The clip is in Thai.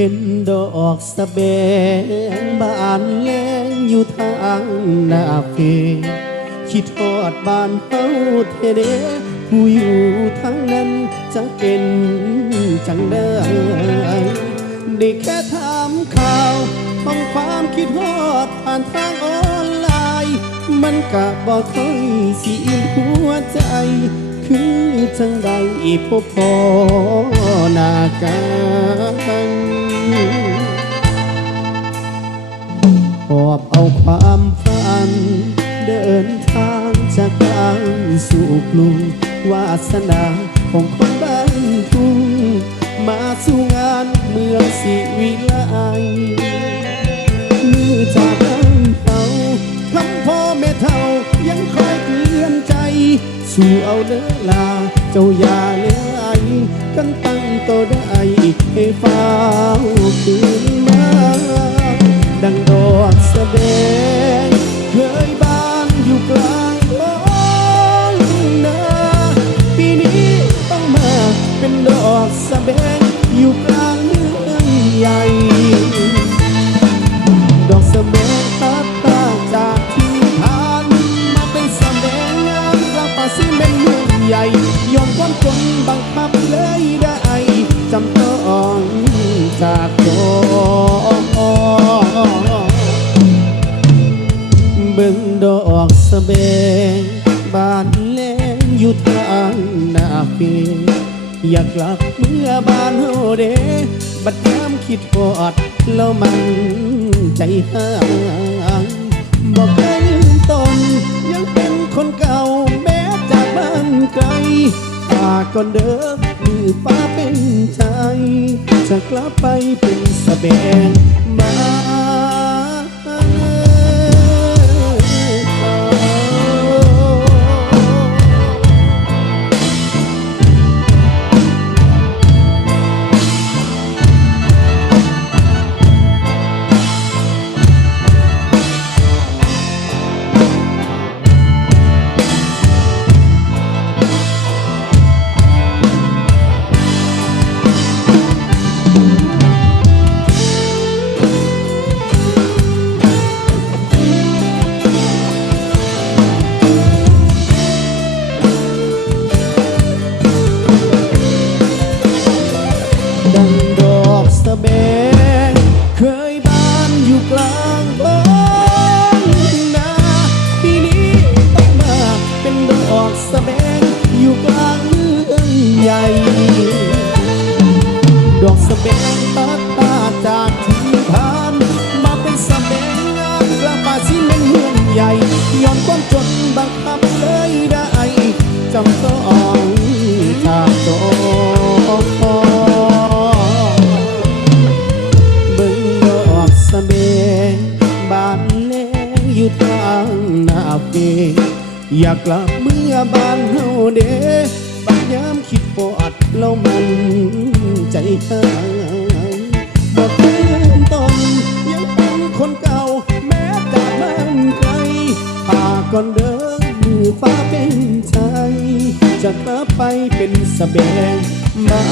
เห็นดอกสะแบงบานแลงอยู่ทางหน้าเฟคิดทอดบ้านเฮาเทเดผู้อยู่ทางนั้นจะเป็นจังได้ได้แค่ถามข่าวฟังความคิดฮอดผ่านทางออนไลน์มันกะบอกเคยสิอิ่มหัวใจ คือจังใดพบพอนากันห ความฝัน เดินทางจากบ้านสู่กรุงวาสนาของคนบ้านทุ่งมาสู่งานเมืองสิวิไลมือจากบ้นเขาคำพ่อแม่เท่ายังคอยเตือนใจ สู่เอาเด้อลา เจ้าอย่าเหลยไอกันตั้งตัวได้ให้ฟ้าคืนมาดังดอกสะแบ บงอยู่กลางเมืองใหญ่ ดอกสะแบงตัดตาจากที่ผ่านมาเป็นสะแบงงามกลับมาสิเป็นเมืองใหญ่ยอมความจนบังคับเลยได้จำต้องจากโอเบิ่งดอกสะเบงบานแลงอยู่ทางหน้าเฟ อยากกลับเมื่อบ้านเฮาเดบัดยามคิดฮอด แล้วมันใจห่างบอกเคยลืมตน ยังเป็นคนเก่าแม้จากบ้านไกลฝากก่อนเด้อมือฟ้าเป็นใจจะกลับไปเป็นสะแบงมา อก อยากกลับเมื่อบ้านเฮาเด้บัดยามคิดปวดแล้วมันใจหายบอกเคยลืมตนยังเป็นคนเก่า แม้จากบ้านไกลพาก่อนเดินมือฟ้าเป็นใจจะกลับไปเป็นสะแบงมา